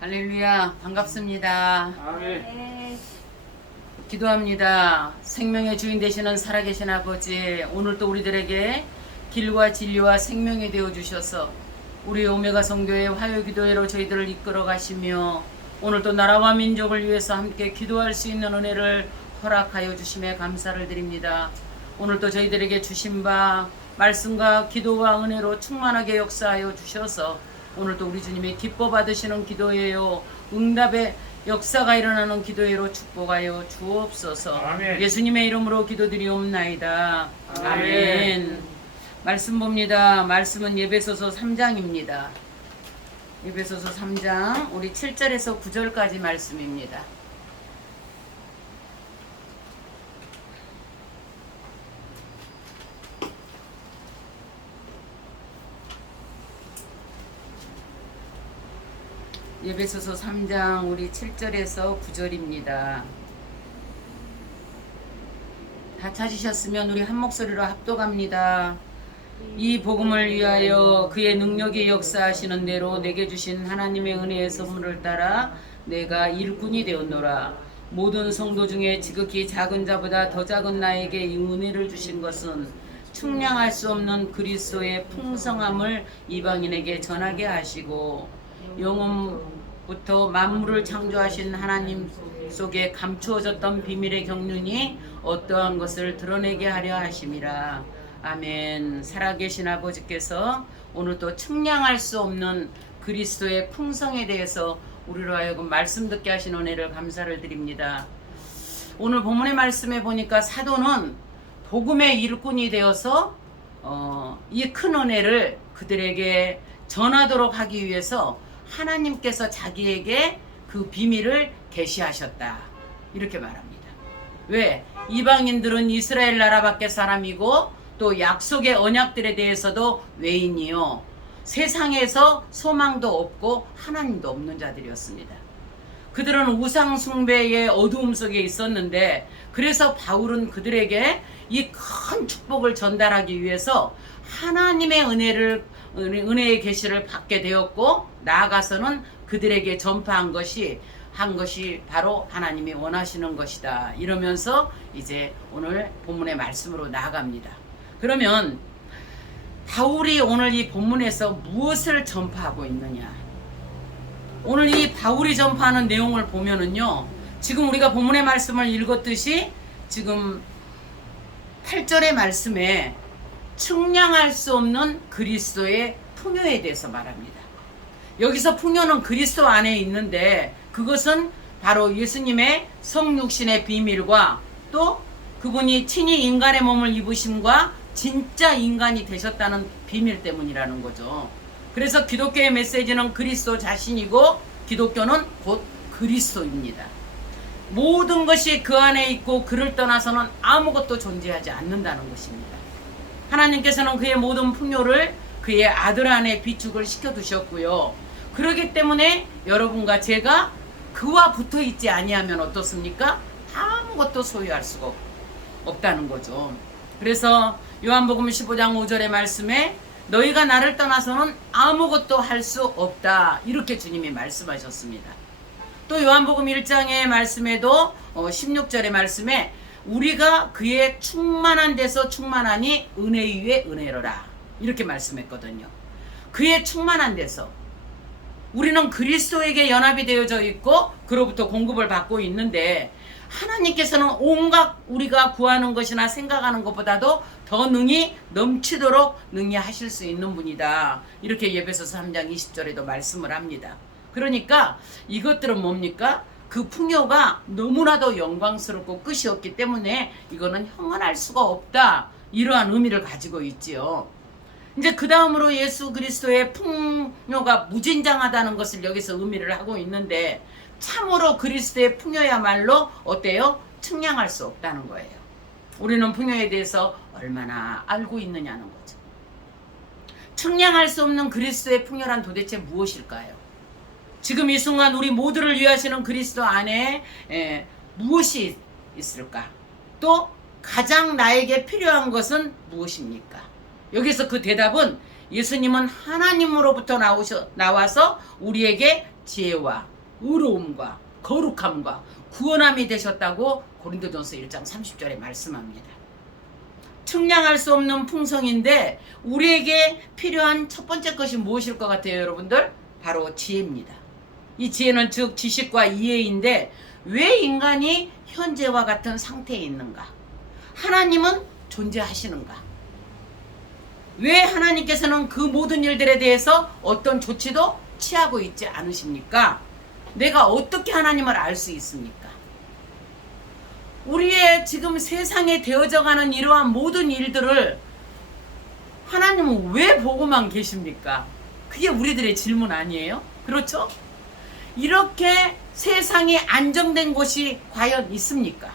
할렐루야, 반갑습니다. 아멘. 네. 기도합니다. 생명의 주인 되시는 살아계신 아버지, 오늘도 우리들에게 길과 진리와 생명이 되어 주셔서 우리 오메가 성교회 화요기도회로 저희들을 이끌어 가시며 오늘도 나라와 민족을 위해서 함께 기도할 수 있는 은혜를 허락하여 주심에 감사를 드립니다. 오늘도 저희들에게 주신 바 말씀과 기도와 은혜로 충만하게 역사하여 주셔서 오늘도 우리 주님의 기뻐 받으시는 기도예요. 응답의 역사가 일어나는 기도회로 축복하여 주옵소서. 아멘. 예수님의 이름으로 기도드리옵나이다. 아멘. 아멘. 말씀 봅니다. 말씀은 에베소서 3장입니다. 에베소서 3장 우리 7절에서 9절까지 말씀입니다. 에베소서 3장 우리 7절에서 9절입니다. 다 찾으셨으면 우리 한 목소리로 합독합니다. 이 복음을 위하여 그의 능력이 역사하시는 대로 내게 주신 하나님의 은혜의 선물을 따라 내가 일꾼이 되었노라. 모든 성도 중에 지극히 작은 자보다 더 작은 나에게 이 은혜를 주신 것은 측량할 수 없는 그리스도의 풍성함을 이방인에게 전하게 하시고 영원부터 만물을 창조하신 하나님 속에 감추어졌던 비밀의 경륜이 어떠한 것을 드러내게 하려 하심이라. 아멘. 살아계신 아버지께서 오늘 또 측량할 수 없는 그리스도의 풍성에 대해서 우리로 하여금 말씀 듣게 하신 은혜를 감사를 드립니다. 오늘 본문의 말씀에 보니까 사도는 복음의 일꾼이 되어서 이 큰 은혜를 그들에게 전하도록 하기 위해서 하나님께서 자기에게 그 비밀을 계시하셨다. 이렇게 말합니다. 왜? 이방인들은 이스라엘 나라 밖의 사람이고 또 약속의 언약들에 대해서도 외인이요. 세상에서 소망도 없고 하나님도 없는 자들이었습니다. 그들은 우상 숭배의 어두움 속에 있었는데 그래서 바울은 그들에게 이 큰 축복을 전달하기 위해서 하나님의 은혜의 계시를 받게 되었고 나아가서는 그들에게 전파한 것이 바로 하나님이 원하시는 것이다. 이러면서 이제 오늘 본문의 말씀으로 나아갑니다. 그러면 바울이 오늘 이 본문에서 무엇을 전파하고 있느냐? 오늘 이 바울이 전파하는 내용을 보면은요, 지금 우리가 본문의 말씀을 읽었듯이 지금 8절의 말씀에 측량할 수 없는 그리스도의 풍요에 대해서 말합니다. 여기서 풍요는 그리스도 안에 있는데 그것은 바로 예수님의 성육신의 비밀과 또 그분이 친히 인간의 몸을 입으심과 진짜 인간이 되셨다는 비밀 때문이라는 거죠. 그래서 기독교의 메시지는 그리스도 자신이고 기독교는 곧 그리스도입니다. 모든 것이 그 안에 있고 그를 떠나서는 아무것도 존재하지 않는다는 것입니다. 하나님께서는 그의 모든 풍요를 그의 아들 안에 비축을 시켜두셨고요. 그렇기 때문에 여러분과 제가 그와 붙어 있지 아니하면 어떻습니까? 아무것도 소유할 수가 없다는 거죠. 그래서 요한복음 15장 5절의 말씀에 너희가 나를 떠나서는 아무것도 할 수 없다. 이렇게 주님이 말씀하셨습니다. 또 요한복음 1장의 말씀에도 16절의 말씀에 우리가 그의 충만한 데서 충만하니 은혜 위에 은혜로라. 이렇게 말씀했거든요. 그의 충만한 데서 우리는 그리스도에게 연합이 되어져 있고 그로부터 공급을 받고 있는데 하나님께서는 온갖 우리가 구하는 것이나 생각하는 것보다도 더 능히 넘치도록 능히 하실 수 있는 분이다. 이렇게 에베소서 3장 20절에도 말씀을 합니다. 그러니까 이것들은 뭡니까? 그 풍요가 너무나도 영광스럽고 끝이 없기 때문에 이거는 형언할 수가 없다. 이러한 의미를 가지고 있지요. 이제 그 다음으로 예수 그리스도의 풍요가 무진장하다는 것을 여기서 의미를 하고 있는데 참으로 그리스도의 풍요야말로 어때요? 측량할 수 없다는 거예요. 우리는 풍요에 대해서 얼마나 알고 있느냐는 거죠. 측량할 수 없는 그리스도의 풍요란 도대체 무엇일까요? 지금 이 순간 우리 모두를 위하시는 그리스도 안에 무엇이 있을까? 또 가장 나에게 필요한 것은 무엇입니까? 여기서 그 대답은 예수님은 하나님으로부터 나와서 우리에게 지혜와 의로움과 거룩함과 구원함이 되셨다고 고린도전서 1장 30절에 말씀합니다. 측량할 수 없는 풍성인데 우리에게 필요한 첫 번째 것이 무엇일 것 같아요, 여러분들? 바로 지혜입니다. 이 지혜는 즉 지식과 이해인데 왜 인간이 현재와 같은 상태에 있는가? 하나님은 존재하시는가? 왜 하나님께서는 그 모든 일들에 대해서 어떤 조치도 취하고 있지 않으십니까? 내가 어떻게 하나님을 알 수 있습니까? 우리의 지금 세상에 되어져가는 이러한 모든 일들을 하나님은 왜 보고만 계십니까? 그게 우리들의 질문 아니에요? 그렇죠? 이렇게 세상이 안정된 곳이 과연 있습니까?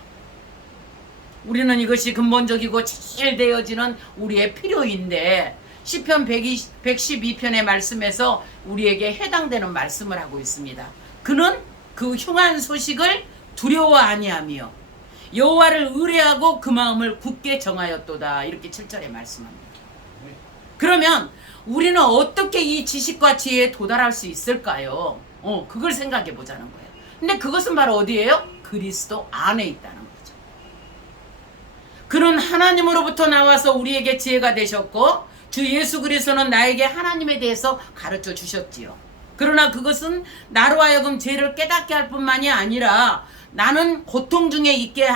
우리는 이것이 근본적이고 제일 되어지는 우리의 필요인데 시편 112편의 말씀에서 우리에게 해당되는 말씀을 하고 있습니다. 그는 그 흉한 소식을 두려워 아니하며 여호와를 의뢰하고 그 마음을 굳게 정하였도다. 이렇게 7절에 말씀합니다. 그러면 우리는 어떻게 이 지식과 지혜에 도달할 수 있을까요? 그걸 생각해 보자는 거예요. 근데 그것은 바로 어디예요? 그리스도 안에 있다는 거죠. 그는 하나님으로부터 나와서 우리에게 지혜가 되셨고 주 예수 그리스도는 나에게 하나님에 대해서 가르쳐 주셨지요. 그러나 그것은 나로 하여금 죄를 깨닫게 할 뿐만이 아니라 나는 고통 중에 있게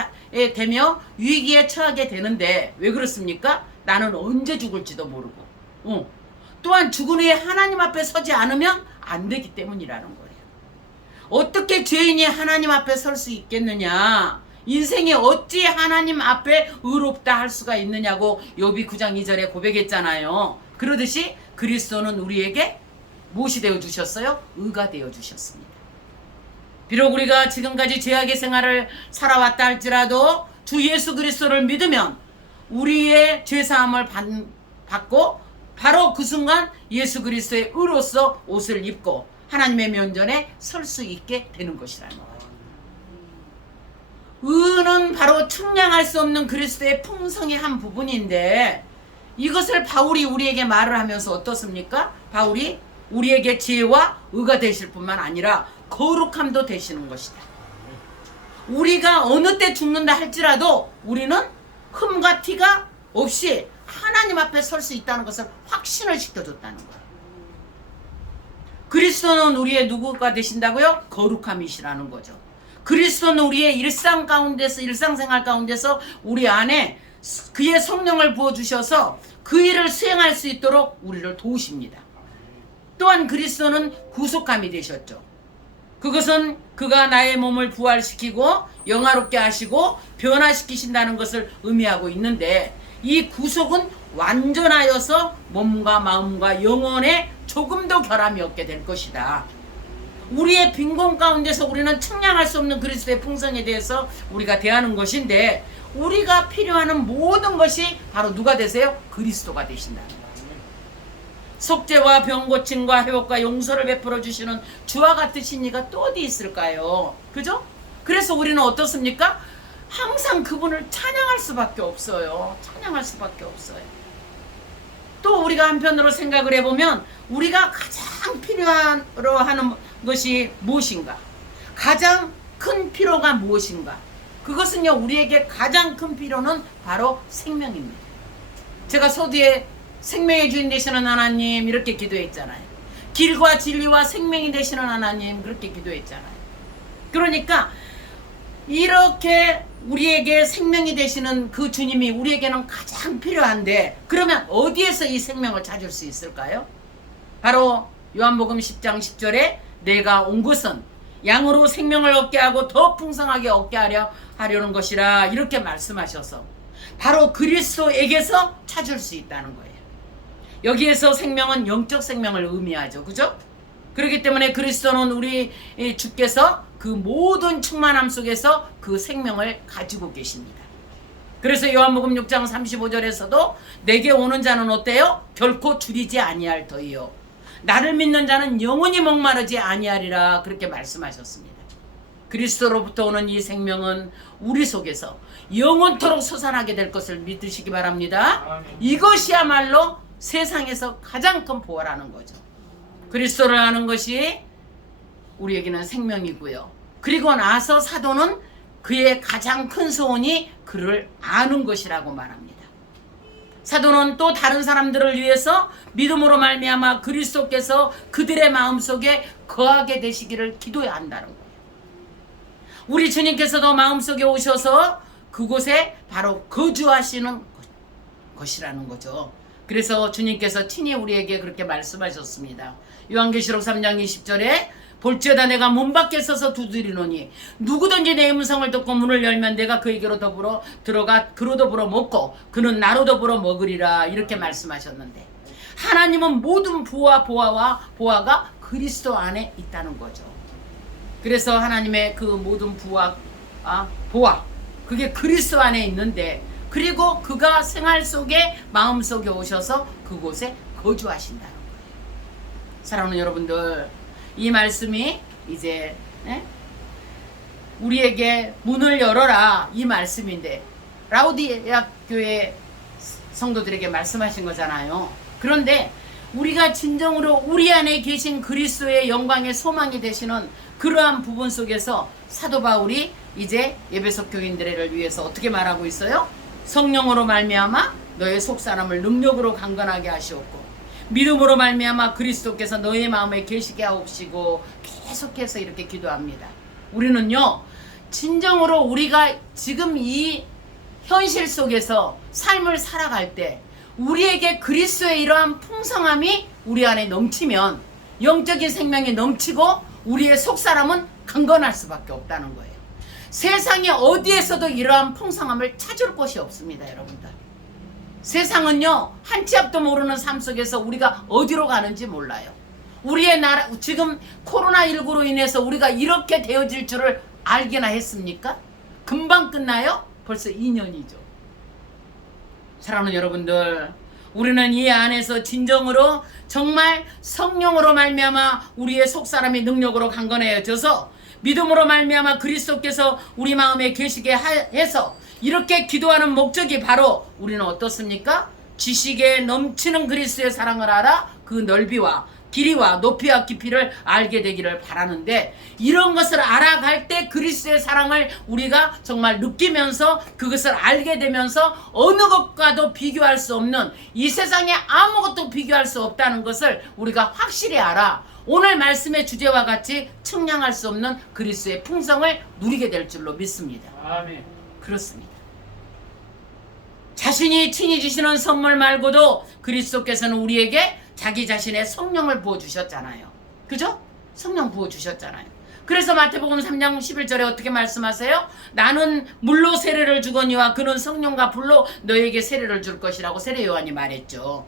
되며 위기에 처하게 되는데 왜 그렇습니까? 나는 언제 죽을지도 모르고 또한 죽은 후에 하나님 앞에 서지 않으면 안 되기 때문이라는 거예요. 어떻게 죄인이 하나님 앞에 설 수 있겠느냐? 인생이 어찌 하나님 앞에 의롭다 할 수가 있느냐고 욥기 9장 2절에 고백했잖아요. 그러듯이 그리스도는 우리에게 무엇이 되어주셨어요? 의가 되어주셨습니다. 비록 우리가 지금까지 죄악의 생활을 살아왔다 할지라도 주 예수 그리스도를 믿으면 우리의 죄사함을 받고 바로 그 순간 예수 그리스도의 의로서 옷을 입고 하나님의 면전에 설 수 있게 되는 것이라는 거예요. 의는 바로 측량할 수 없는 그리스도의 풍성의 한 부분인데 이것을 바울이 우리에게 말을 하면서 어떻습니까? 바울이 우리에게 지혜와 의가 되실 뿐만 아니라 거룩함도 되시는 것이다. 우리가 어느 때 죽는다 할지라도 우리는 흠과 티가 없이 하나님 앞에 설 수 있다는 것을 확신을 시켜줬다는 거예요. 그리스도는 우리의 누구가 되신다고요? 거룩함이시라는 거죠. 그리스도는 우리의 일상생활 가운데서 우리 안에 그의 성령을 부어주셔서 그 일을 수행할 수 있도록 우리를 도우십니다. 또한 그리스도는 구속함이 되셨죠. 그것은 그가 나의 몸을 부활시키고 영화롭게 하시고 변화시키신다는 것을 의미하고 있는데 이 구속은 완전하여서 몸과 마음과 영혼에 조금도 결함이 없게 될 것이다. 우리의 빈곤 가운데서 우리는 측량할 수 없는 그리스도의 풍성에 대해서 우리가 대하는 것인데 우리가 필요한 모든 것이 바로 누가 되세요? 그리스도가 되신다는 거예요. 속죄와 병고침과 회복과 용서를 베풀어 주시는 주와 같으신 이가 또 어디 있을까요? 그죠? 그래서 우리는 어떻습니까? 항상 그분을 찬양할 수밖에 없어요. 찬양할 수밖에 없어요. 또 우리가 한편으로 생각을 해보면 우리가 가장 필요로 하는 것이 무엇인가? 가장 큰 필요가 무엇인가? 그것은요, 우리에게 가장 큰 필요는 바로 생명입니다. 제가 서두에 생명의 주인 되시는 하나님 이렇게 기도했잖아요. 길과 진리와 생명이 되시는 하나님 그렇게 기도했잖아요. 그러니까 이렇게 우리에게 생명이 되시는 그 주님이 우리에게는 가장 필요한데 그러면 어디에서 이 생명을 찾을 수 있을까요? 바로 요한복음 10장 10절에 내가 온 것은 양으로 생명을 얻게 하고 더 풍성하게 얻게 하려는 것이라 이렇게 말씀하셔서 바로 그리스도에게서 찾을 수 있다는 거예요. 여기에서 생명은 영적 생명을 의미하죠. 그죠? 그렇기 때문에 그리스도는 우리 주께서 그 모든 충만함 속에서 그 생명을 가지고 계십니다. 그래서 요한복음 6장 35절에서도 내게 오는 자는 어때요? 결코 줄이지 아니할 터이요 나를 믿는 자는 영원히 목마르지 아니하리라 그렇게 말씀하셨습니다. 그리스도로부터 오는 이 생명은 우리 속에서 영원토록 솟아나게 될 것을 믿으시기 바랍니다. 이것이야말로 세상에서 가장 큰 보화라는 거죠. 그리스도를 아는 것이 우리에게는 생명이고요. 그리고 나서 사도는 그의 가장 큰 소원이 그를 아는 것이라고 말합니다. 사도는 또 다른 사람들을 위해서 믿음으로 말미암아 그리스도께서 그들의 마음속에 거하게 되시기를 기도해야 한다는 거예요. 우리 주님께서도 마음속에 오셔서 그곳에 바로 거주하시는 것이라는 거죠. 그래서 주님께서 친히 우리에게 그렇게 말씀하셨습니다. 요한계시록 3장 20절에 볼지어다 내가 문 밖에 서서 두드리노니 누구든지 내 음성을 듣고 문을 열면 내가 그에게로 더불어 들어가 그로 더불어 먹고 그는 나로 더불어 먹으리라 이렇게 말씀하셨는데, 하나님은 모든 보아가 그리스도 안에 있다는 거죠. 그래서 하나님의 그 모든 보아 그게 그리스도 안에 있는데, 그리고 그가 생활 속에 마음 속에 오셔서 그곳에 거주하신다는 거예요. 사랑하는 여러분들, 이 말씀이 이제 우리에게 문을 열어라 이 말씀인데 라우디아 교회 성도들에게 말씀하신 거잖아요. 그런데 우리가 진정으로 우리 안에 계신 그리스도의 영광의 소망이 되시는 그러한 부분 속에서 사도 바울이 이제 에베소 교인들을 위해서 어떻게 말하고 있어요? 성령으로 말미암아 너의 속사람을 능력으로 강건하게 하시옵고 믿음으로 말미암아 그리스도께서 너의 마음에 계시게 하옵시고, 계속해서 이렇게 기도합니다. 우리는요 진정으로 우리가 지금 이 현실 속에서 삶을 살아갈 때 우리에게 그리스도의 이러한 풍성함이 우리 안에 넘치면 영적인 생명이 넘치고 우리의 속사람은 강건할 수밖에 없다는 거예요. 세상에 어디에서도 이러한 풍성함을 찾을 곳이 없습니다. 여러분들, 세상은요 한 치 앞도 모르는 삶 속에서 우리가 어디로 가는지 몰라요. 우리의 나라 지금 코로나19로 인해서 우리가 이렇게 되어질 줄을 알기나 했습니까? 금방 끝나요? 벌써 2년이죠. 사랑하는 여러분들, 우리는 이 안에서 진정으로 정말 성령으로 말미암아 우리의 속사람이 능력으로 강건해져서 믿음으로 말미암아 그리스도께서 우리 마음에 계시게 해서 이렇게 기도하는 목적이 바로 우리는 어떻습니까? 지식에 넘치는 그리스도의 사랑을 알아 그 넓이와 길이와 높이와 깊이를 알게 되기를 바라는데, 이런 것을 알아갈 때 그리스도의 사랑을 우리가 정말 느끼면서 그것을 알게 되면서 어느 것과도 비교할 수 없는, 이 세상에 아무것도 비교할 수 없다는 것을 우리가 확실히 알아 오늘 말씀의 주제와 같이 측량할 수 없는 그리스도의 풍성을 누리게 될 줄로 믿습니다. 아멘. 그렇습니다. 자신이 친히 주시는 선물 말고도 그리스도께서는 우리에게 자기 자신의 성령을 부어주셨잖아요. 그죠? 성령 부어주셨잖아요. 그래서 마태복음 3장 11절에 어떻게 말씀하세요? 나는 물로 세례를 주거니와 그는 성령과 불로 너에게 세례를 줄 것이라고 세례 요한이 말했죠.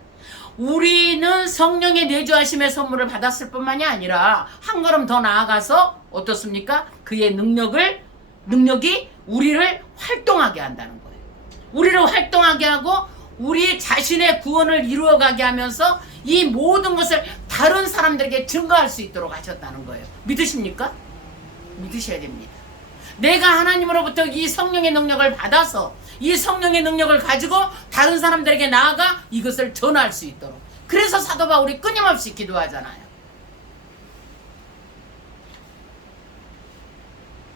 우리는 성령의 내주하심의 선물을 받았을 뿐만이 아니라 한 걸음 더 나아가서 어떻습니까? 그의 능력이 우리를 활동하게 한다는 거예요. 우리를 활동하게 하고 우리 자신의 구원을 이루어가게 하면서 이 모든 것을 다른 사람들에게 증거할 수 있도록 하셨다는 거예요. 믿으십니까? 믿으셔야 됩니다. 내가 하나님으로부터 이 성령의 능력을 받아서 이 성령의 능력을 가지고 다른 사람들에게 나아가 이것을 전할 수 있도록, 그래서 사도 바울이 끊임없이 기도하잖아요.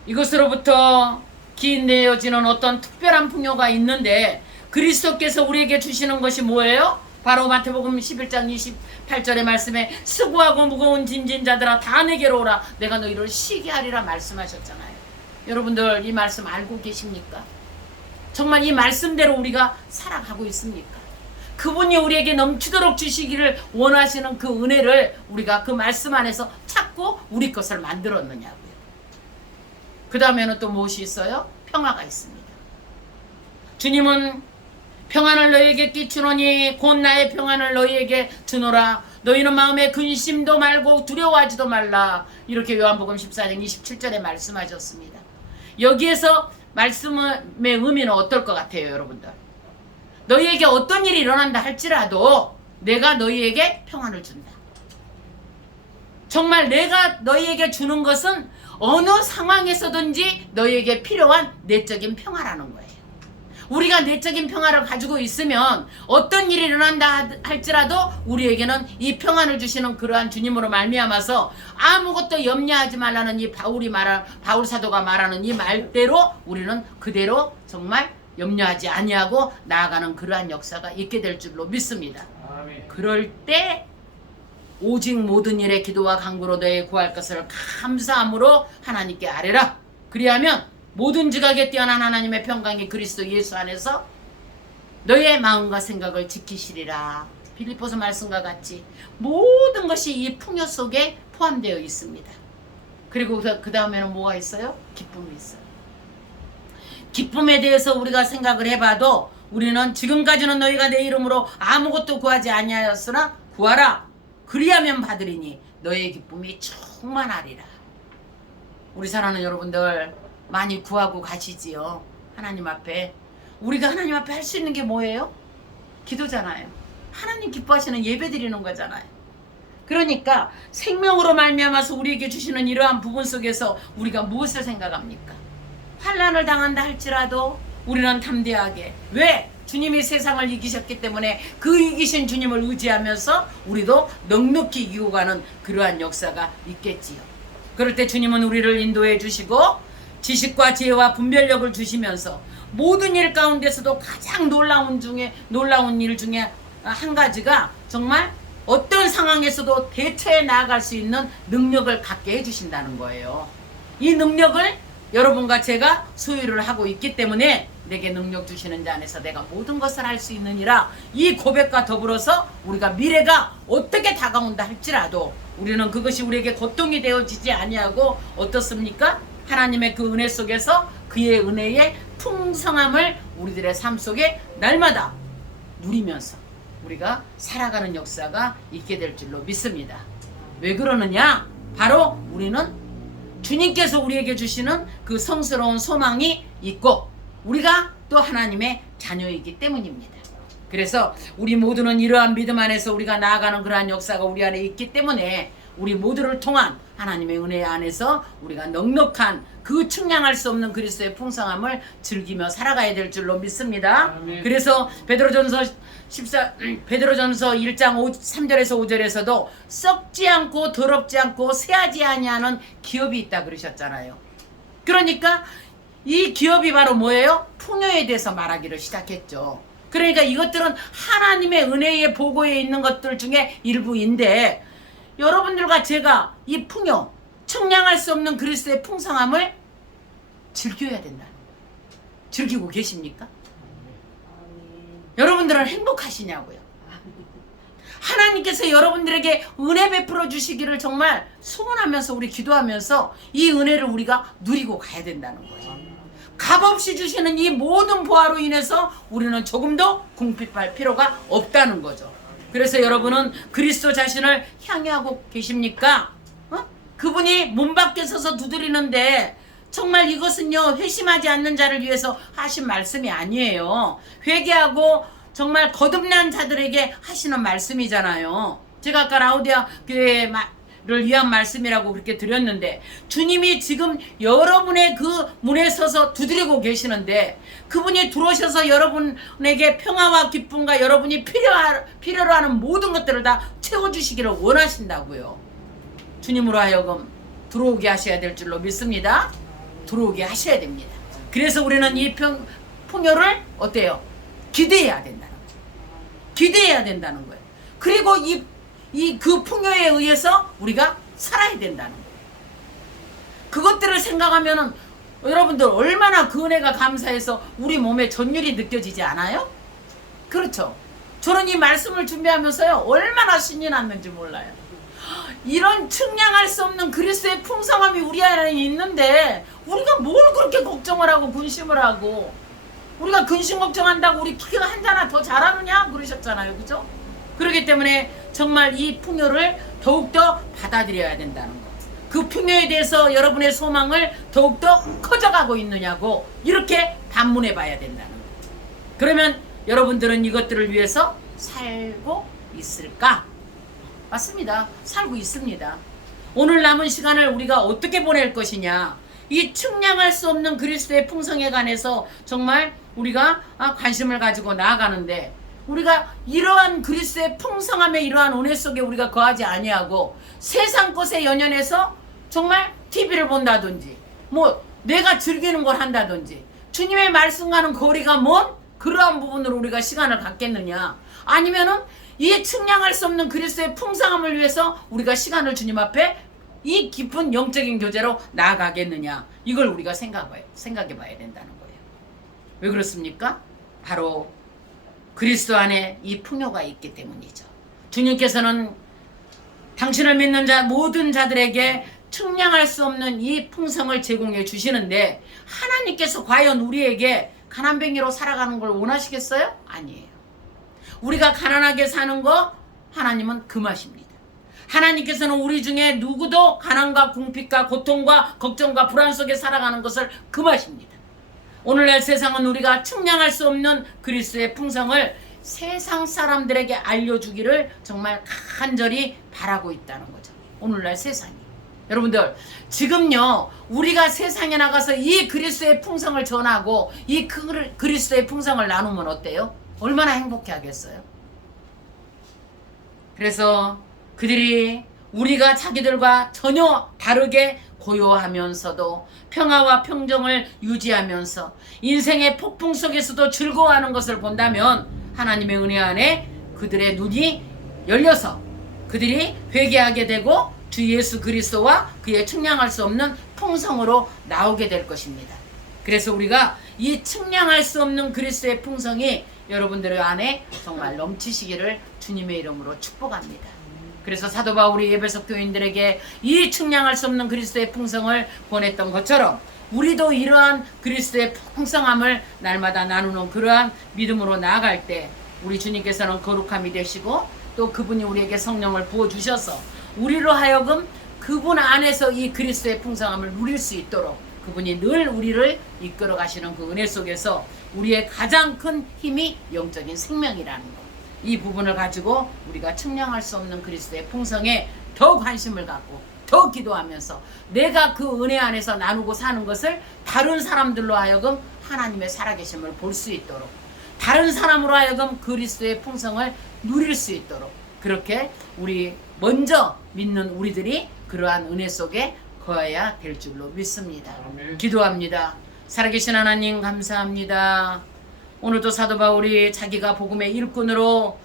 이것으로부터 기인되어지는 어떤 특별한 풍요가 있는데, 그리스도께서 우리에게 주시는 것이 뭐예요? 바로 마태복음 11장 28절의 말씀에 수고하고 무거운 짐진 자들아 다 내게로 오라 내가 너희를 쉬게 하리라 말씀하셨잖아요. 여러분들 이 말씀 알고 계십니까? 정말 이 말씀대로 우리가 살아가고 있습니까? 그분이 우리에게 넘치도록 주시기를 원하시는 그 은혜를 우리가 그 말씀 안에서 찾고 우리 것을 만들었느냐고요. 그 다음에는 또 무엇이 있어요? 평화가 있습니다. 주님은 평안을 너희에게 끼치노니 곧 나의 평안을 너희에게 주노라. 너희는 마음에 근심도 말고 두려워하지도 말라. 이렇게 요한복음 14장 27절에 말씀하셨습니다. 여기에서 말씀의 의미는 어떨 것 같아요, 여러분들? 너희에게 어떤 일이 일어난다 할지라도 내가 너희에게 평안을 준다. 정말 내가 너희에게 주는 것은 어느 상황에서든지 너희에게 필요한 내적인 평화라는 거예요. 우리가 내적인 평화를 가지고 있으면 어떤 일이 일어난다 할지라도 우리에게는 이 평안을 주시는 그러한 주님으로 말미암아서 아무것도 염려하지 말라는 이 바울 사도가 말하는 이 말대로 우리는 그대로 정말 염려하지 아니하고 나아가는 그러한 역사가 있게 될 줄로 믿습니다. 아멘. 그럴 때 오직 모든 일에 기도와 간구로 너의 구할 것을 감사함으로 하나님께 아뢰라. 그리하면 모든 지각에 뛰어난 하나님의 평강이 그리스도 예수 안에서 너의 마음과 생각을 지키시리라. 빌립보서 말씀과 같이 모든 것이 이 풍요 속에 포함되어 있습니다. 그리고 그 다음에는 뭐가 있어요? 기쁨이 있어요. 기쁨에 대해서 우리가 생각을 해봐도 우리는 지금까지는 너희가 내 이름으로 아무것도 구하지 아니하였으나 구하라. 그리하면 받으리니 너의 기쁨이 충만하리라. 우리 사랑하는 여러분들 많이 구하고 가시지요. 하나님 앞에. 우리가 하나님 앞에 할 수 있는 게 뭐예요? 기도잖아요. 하나님 기뻐하시는 예배 드리는 거잖아요. 그러니까 생명으로 말미암아서 우리에게 주시는 이러한 부분 속에서 우리가 무엇을 생각합니까? 환난을 당한다 할지라도 우리는 담대하게. 왜? 주님이 세상을 이기셨기 때문에 그 이기신 주님을 의지하면서 우리도 넉넉히 이기고 가는 그러한 역사가 있겠지요. 그럴 때 주님은 우리를 인도해 주시고 지식과 지혜와 분별력을 주시면서 모든 일 가운데서도 가장 놀라운 일 중에 한 가지가 정말 어떤 상황에서도 대처해 나아갈 수 있는 능력을 갖게 해주신다는 거예요. 이 능력을 여러분과 제가 소유를 하고 있기 때문에 내게 능력 주시는 자 안에서 내가 모든 것을 할 수 있느니라. 이 고백과 더불어서 우리가 미래가 어떻게 다가온다 할지라도 우리는 그것이 우리에게 고통이 되어지지 아니하고 어떻습니까? 하나님의 그 은혜 속에서 그의 은혜의 풍성함을 우리들의 삶 속에 날마다 누리면서 우리가 살아가는 역사가 있게 될 줄로 믿습니다. 왜 그러느냐? 바로 우리는 주님께서 우리에게 주시는 그 성스러운 소망이 있고 우리가 또 하나님의 자녀이기 때문입니다. 그래서 우리 모두는 이러한 믿음 안에서 우리가 나아가는 그러한 역사가 우리 안에 있기 때문에 우리 모두를 통한 하나님의 은혜 안에서 우리가 넉넉한 그 측량할 수 없는 그리스도의 풍성함을 즐기며 살아가야 될 줄로 믿습니다. 아멘. 그래서 베드로전서 1장 3절에서 5절에서도 썩지 않고 더럽지 않고 쇠하지 아니하는 기업이 있다 그러셨잖아요. 그러니까 이 기업이 바로 뭐예요? 풍요에 대해서 말하기를 시작했죠. 그러니까 이것들은 하나님의 은혜의 보고에 있는 것들 중에 일부인데 여러분들과 제가 이 풍요, 측량할 수 없는 그리스도의 풍성함을 즐겨야 된다. 즐기고 계십니까? 여러분들은 행복하시냐고요? 하나님께서 여러분들에게 은혜 베풀어 주시기를 정말 소원하면서 우리 기도하면서 이 은혜를 우리가 누리고 가야 된다는 거죠. 값없이 주시는 이 모든 보화로 인해서 우리는 조금도 궁핍할 필요가 없다는 거죠. 그래서 여러분은 그리스도 자신을 향유하고 계십니까? 그분이 문 밖에 서서 두드리는데 정말 이것은요 회심하지 않는 자를 위해서 하신 말씀이 아니에요. 회개하고 정말 거듭난 자들에게 하시는 말씀이잖아요. 제가 아까 라우디아 교회를 위한 말씀이라고 그렇게 드렸는데 이주님이 지금 여러분의 그 문에 서서 두드리고 계시는데 그분이 들어오셔서 여러분에게 평화와 기쁨과 여러분이 필요로 하는 모든 것들을 다 채워주시기를 원하신다고요. 주님으로 하여금 들어오게 하셔야 될 줄로 믿습니다. 들어오게 하셔야 됩니다. 그래서 우리는 이 풍요를 어때요? 기대해야 된다는 거예요. 기대해야 된다는 거예요. 그리고 그 풍요에 의해서 우리가 살아야 된다는 거예요. 그것들을 생각하면은 여러분들 얼마나 그 은혜가 감사해서 우리 몸에 전율이 느껴지지 않아요? 그렇죠. 저는 이 말씀을 준비하면서요 얼마나 신이 났는지 몰라요. 이런 측량할 수 없는 그리스도의 풍성함이 우리 안에 있는데 우리가 뭘 그렇게 걱정을 하고 근심을 하고 우리가 근심 걱정한다고 우리 키가 한 자나 더 자라느냐 그러셨잖아요. 그죠? 그렇기 때문에 정말 이 풍요를 더욱더 받아들여야 된다는 거. 그 풍요에 대해서 여러분의 소망을 더욱더 커져가고 있느냐고 이렇게 반문해 봐야 된다는 거. 그러면 여러분들은 이것들을 위해서 살고 있을까? 맞습니다. 살고 있습니다. 오늘 남은 시간을 우리가 어떻게 보낼 것이냐. 이 측량할 수 없는 그리스도의 풍성에 관해서 정말 우리가 관심을 가지고 나아가는데, 우리가 이러한 그리스도의 풍성함에 이러한 은혜 속에 우리가 거하지 아니하고 세상 것에 연연해서 정말 TV를 본다든지 뭐 내가 즐기는 걸 한다든지 주님의 말씀과는 거리가 먼 그러한 부분으로 우리가 시간을 갖겠느냐, 아니면은 이 측량할 수 없는 그리스도의 풍성함을 위해서 우리가 시간을 주님 앞에 이 깊은 영적인 교제로 나아가겠느냐, 이걸 우리가 생각해 봐야 된다는 거예요. 왜 그렇습니까? 바로 그리스도 안에 이 풍요가 있기 때문이죠. 주님께서는 당신을 믿는 자 모든 자들에게 측량할 수 없는 이 풍성을 제공해 주시는데, 하나님께서 과연 우리에게 가난뱅이로 살아가는 걸 원하시겠어요? 아니에요. 우리가 가난하게 사는 거 하나님은 금하십니다. 하나님께서는 우리 중에 누구도 가난과 궁핍과 고통과 걱정과 불안 속에 살아가는 것을 금하십니다. 오늘날 세상은 우리가 측량할 수 없는 그리스도의 풍성을 세상 사람들에게 알려주기를 정말 간절히 바라고 있다는 거죠. 오늘날 세상이. 여러분들, 지금요 우리가 세상에 나가서 이 그리스도의 풍성을 전하고 이 그리스도의 풍성을 나누면 어때요? 얼마나 행복해 하겠어요? 그래서 그들이 우리가 자기들과 전혀 다르게 고요하면서도 평화와 평정을 유지하면서 인생의 폭풍 속에서도 즐거워하는 것을 본다면, 하나님의 은혜 안에 그들의 눈이 열려서 그들이 회개하게 되고 주 예수 그리스도와 그의 측량할 수 없는 풍성으로 나오게 될 것입니다. 그래서 우리가 이 측량할 수 없는 그리스도의 풍성이 여러분들 안에 정말 넘치시기를 주님의 이름으로 축복합니다. 그래서 사도 바울이 에베소 교인들에게 이 측량할 수 없는 그리스도의 풍성을 보냈던 것처럼, 우리도 이러한 그리스도의 풍성함을 날마다 나누는 그러한 믿음으로 나아갈 때 우리 주님께서는 거룩함이 되시고, 또 그분이 우리에게 성령을 부어주셔서 우리로 하여금 그분 안에서 이 그리스도의 풍성함을 누릴 수 있도록 그분이 늘 우리를 이끌어 가시는 그 은혜 속에서 우리의 가장 큰 힘이 영적인 생명이라는 것, 이 부분을 가지고 우리가 측량할 수 없는 그리스도의 풍성에 더 관심을 갖고 더 기도하면서 내가 그 은혜 안에서 나누고 사는 것을 다른 사람들로 하여금 하나님의 살아계심을 볼 수 있도록, 다른 사람으로 하여금 그리스도의 풍성을 누릴 수 있도록, 그렇게 우리 먼저 믿는 우리들이 그러한 은혜 속에 거해야 될 줄로 믿습니다. 아멘. 기도합니다. 살아계신 하나님 감사합니다. 오늘도 사도 바울이 자기가 복음의 일꾼으로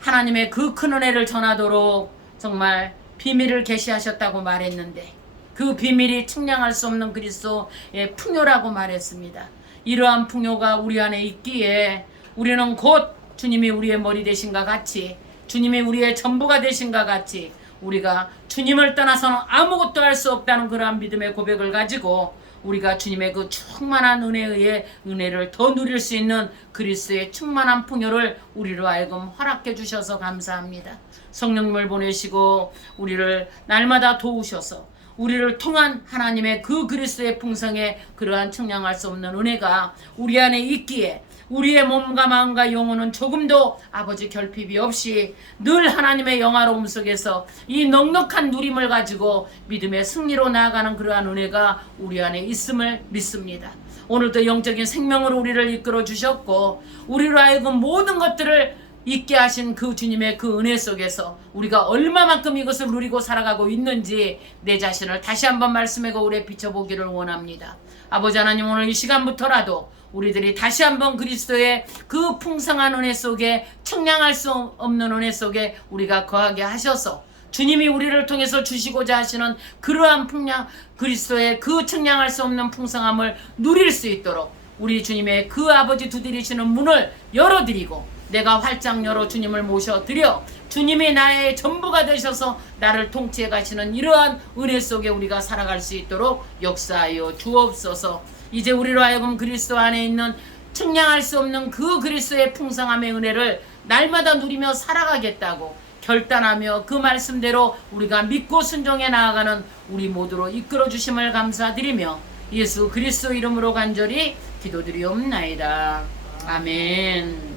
하나님의 그 큰 은혜를 전하도록 정말 비밀을 계시하셨다고 말했는데, 그 비밀이 측량할 수 없는 그리스도의 풍요라고 말했습니다. 이러한 풍요가 우리 안에 있기에 우리는 곧 주님이 우리의 머리 되신과 같이, 주님이 우리의 전부가 되신과 같이 우리가 주님을 떠나서는 아무것도 할 수 없다는 그러한 믿음의 고백을 가지고 우리가 주님의 그 충만한 은혜에 의해 은혜를 더 누릴 수 있는 그리스도의 충만한 풍요를 우리로 하여금 허락해 주셔서 감사합니다. 성령님을 보내시고 우리를 날마다 도우셔서 우리를 통한 하나님의 그 그리스도의 풍성에 그러한 측량할 수 없는 은혜가 우리 안에 있기에 우리의 몸과 마음과 영혼은 조금도 아버지 결핍이 없이 늘 하나님의 영화로움 속에서 이 넉넉한 누림을 가지고 믿음의 승리로 나아가는 그러한 은혜가 우리 안에 있음을 믿습니다. 오늘도 영적인 생명으로 우리를 이끌어 주셨고 우리로 하여금 모든 것들을 있게 하신 그 주님의 그 은혜 속에서 우리가 얼마만큼 이것을 누리고 살아가고 있는지 내 자신을 다시 한번 말씀의 거울에 비춰보기를 원합니다. 아버지 하나님, 오늘 이 시간부터라도 우리들이 다시 한번 그리스도의 그 풍성한 은혜 속에, 측량할 수 없는 은혜 속에 우리가 거하게 하셔서 주님이 우리를 통해서 주시고자 하시는 그러한 그리스도의 그 측량할 수 없는 풍성함을 누릴 수 있도록 우리 주님의 그 아버지 두드리시는 문을 열어드리고 내가 활짝 열어 주님을 모셔드려 주님이 나의 전부가 되셔서 나를 통치해 가시는 이러한 은혜 속에 우리가 살아갈 수 있도록 역사하여 주옵소서. 이제 우리로 하여금 그리스도 안에 있는 측량할 수 없는 그 그리스도의 풍성함의 은혜를 날마다 누리며 살아가겠다고 결단하며 그 말씀대로 우리가 믿고 순종해 나아가는 우리 모두로 이끌어 주심을 감사드리며 예수 그리스도 이름으로 간절히 기도드리옵나이다. 아멘.